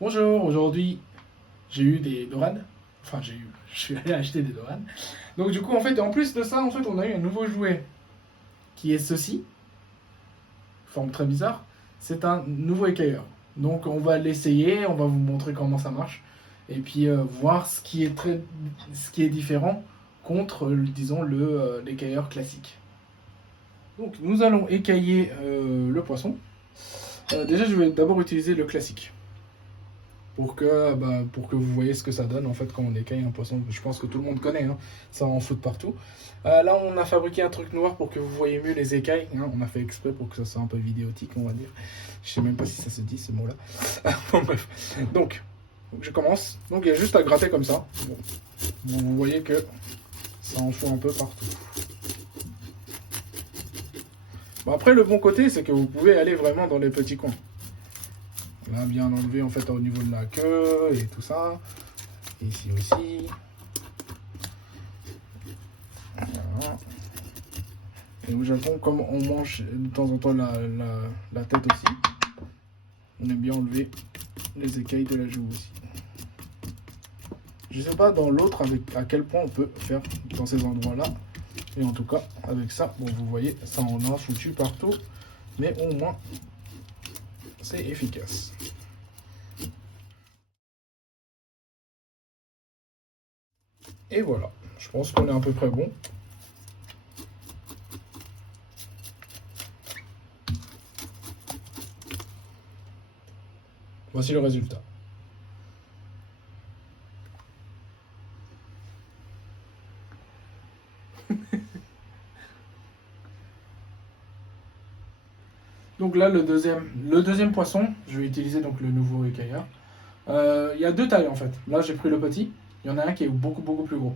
Bonjour, aujourd'hui j'ai eu des Doran. Enfin, je suis allé acheter des Doran. Donc, du coup, en fait, en plus de ça, en fait, on a eu un nouveau jouet qui est ceci, forme très bizarre. C'est un nouveau écailleur. Donc, on va l'essayer, on va vous montrer comment ça marche et puis voir ce qui est différent contre, disons, l'écailleur classique. Donc, nous allons écailler le poisson. Déjà, je vais d'abord utiliser le classique. Pour que vous voyez ce que ça donne en fait quand on écaille un poisson. Je pense que tout le monde connaît, hein, ça en fout de partout. Là, on a fabriqué un truc noir pour que vous voyez mieux les écailles. Hein. On a fait exprès pour que ça soit un peu vidéotique, on va dire. Je sais même pas si ça se dit ce mot-là. Bon, bref. Donc, je commence. Donc, il y a juste à gratter comme ça. Bon. Vous voyez que ça en fout un peu partout. Bon, après, le bon côté, c'est que vous pouvez aller vraiment dans les petits coins. On a bien enlevé en fait au niveau de la queue et tout ça. Et ici aussi. Voilà. Et au Japon, comme on mange de temps en temps la tête aussi, on aime bien enlever les écailles de la joue aussi. Je sais pas dans l'autre à quel point on peut faire dans ces endroits-là. Et en tout cas, avec ça, bon, vous voyez, ça en a foutu partout. Mais au moins, c'est efficace. Et voilà, je pense qu'on est à peu près bon. Voici le résultat. Donc là, le deuxième poisson, je vais utiliser donc le nouveau écailleur. Il y a deux tailles en fait. Là, j'ai pris le petit. Il y en a un qui est beaucoup plus gros.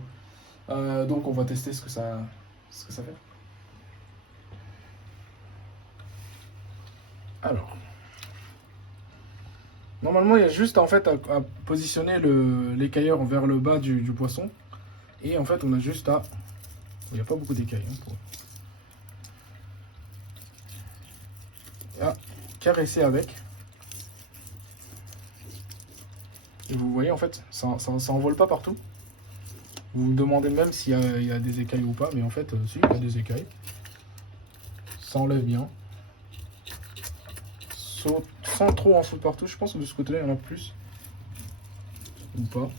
Donc on va tester ce que ça fait. Alors, normalement, il y a juste en fait à positionner l'écailleur vers le bas du poisson. Et en fait, on a juste à... Il n'y a pas beaucoup d'écailles. À caresser avec. Et vous voyez, en fait, ça envole pas partout. Vous vous demandez même s'il y a des écailles ou pas. Mais en fait, si, il y a des écailles. Ça enlève bien. Sans trop en foutre partout. Je pense que de ce côté-là, il y en a plus. Ou pas.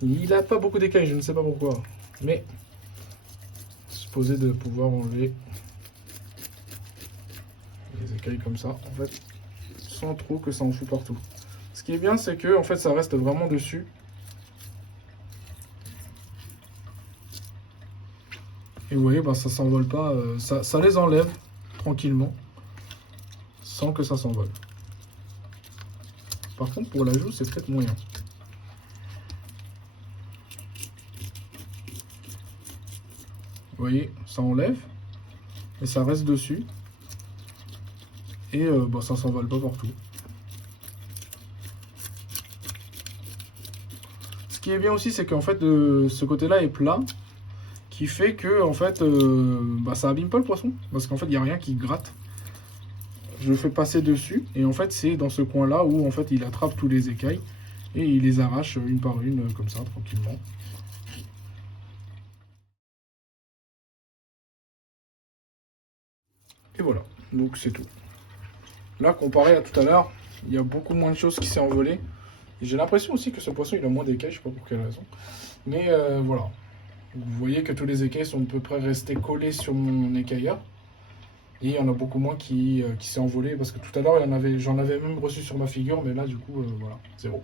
Il a pas beaucoup d'écailles, je ne sais pas pourquoi. Mais, supposé de pouvoir enlever les écailles comme ça, en fait, sans trop que ça en fout partout. Ce qui est bien, c'est que en fait, ça reste vraiment dessus. Et vous voyez, bah, ça s'envole pas. Ça les enlève tranquillement, sans que ça s'envole. Par contre, pour la joue, c'est peut-être moyen. Vous voyez, ça enlève, et ça reste dessus. Et bah, ça s'envole pas partout. Ce qui est bien aussi, c'est qu'en fait, ce côté-là est plat, qui fait que en fait, bah, ça abîme pas le poisson, parce qu'en fait, il n'y a rien qui gratte. Je le fais passer dessus, et en fait, c'est dans ce coin-là où en fait, il attrape tous les écailles, et il les arrache une par une, comme ça, tranquillement. Et voilà, donc c'est tout. Là, comparé à tout à l'heure, il y a beaucoup moins de choses qui s'est envolé. J'ai l'impression aussi que ce poisson, il a moins d'écailles, je sais pas pour quelle raison. Mais voilà. Vous voyez que tous les écailles sont à peu près restés collés sur mon écailleur. Et il y en a beaucoup moins qui s'est envolé parce que tout à l'heure, j'en avais même reçu sur ma figure, mais là, du coup, voilà, zéro.